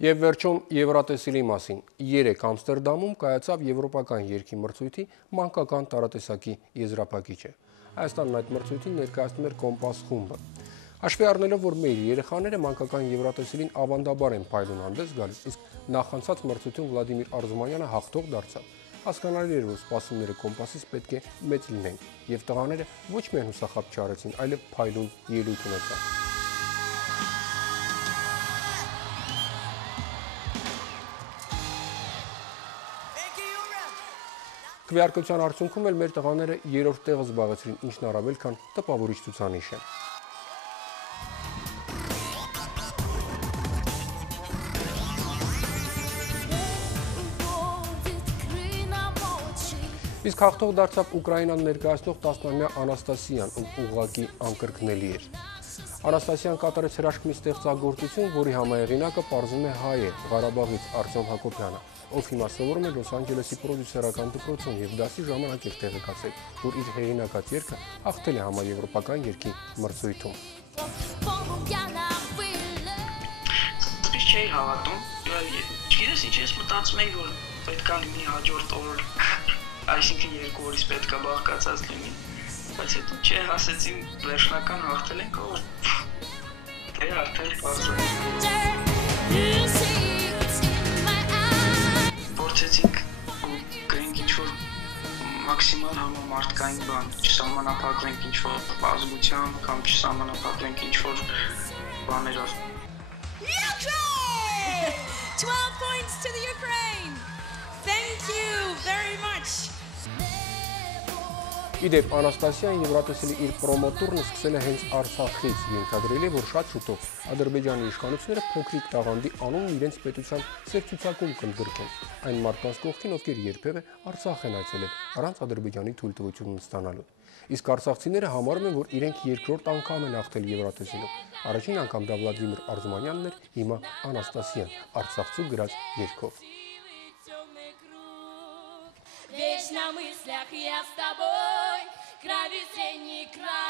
Եվ վերջում Եվրատեսիլի մասին։ 3 Ամստերդամում կայացավ եվրոպական երգի մրցույթի մանկական տարատեսակի եզրափակիչը։ Հայաստանն այդ մրցույթին ներկայացնում էր Կոմպաս խումբը։ Հաշվի առնելով, որ մեր երեխաները մանկական Եվրատեսիլին ավանդաբար են փայլուն հանդես գալիս, իսկ նախանցած մրցույթում Վլադիմիր Արզումանյանը հաղթող դարձավ, հասկանալի էր, որ սպասումները Կոմպասից պետք է մեծ լինեն, եւ տղաները ոչ միայն հուսախաբ չարեցին, այլև փայլուն ելույթ ունեցան։ Քվեարկության արդյունքում էլ մեր տղաները 3-րդ տեղը զբաղեցրին, ինչն առավել քան տպավորիչ ցուցանիշ է։ Իսկ հաղթող դարձավ Ուկրաինան ներկայացնող 10-ամյա Անաստասիան, ում ուղղակի անկրկնելի էր։ Անաստասիան կատարեց հրաշքնի ստեղծագործություն, որի համահեղինակը պարզվում է հայ է, Ղարաբաղից Արտյոմ Հակոբյանը, ով հիմա սովորում է Լոս Անջելեսի պրոդյուսերական դպրոցում եւ դասի ժամանակ էր տեղեկացել, որ իր հեղինակած երգը հաղթել է համաեվրոպական երգի մրցույթում։ Ես չէի հավատում, չգիտես ինչ, ես մտածում էի, որ պետք է լինի հաջորդ օր, այսինքն 2 օրից պետք է բաղկացած լինի, բայց հետո չէ, հասեցին վերջնական հաղթել ենք, դե արդեն պարզ փորձեցինք ու գրենք ինչ-որ մաքսիմալ համամարտկային բան, չսահմանափակվենք ինչ-որ ազգությամբ կամ չսահմանափակվենք ինչ-որ բաներով։ 12 points to the Ukraine. Thank you very much. Իդեպ Անաստասիան Եվրատեսիլի իր պրոմոտուրն սկսել է հենց Արցախից, ենթադրելի է, որ շատ շուտով Ադրբեջանի իշխանությունները փոքրիկ տաղանդի անունն իրենց պետության սերծուցակում կընդգրկեն, այն մարդկանց կողքին, ովքեր երբևէ Արցախ են այցելել առանց Ադրբեջանի թույլտվությունն ստանալու։ Իսկ արցախցիները համարում են, որ իրենք երկրորդ անգամ են հաղթել Եվրատեսիլում։ Առաջին անգամ դա Վլադիմիր Արզումանյանն էր, հիմա Անաստասիան Արցախցու գրած երգով։ Вечно в мыслях я с тобой, кровь весенний край.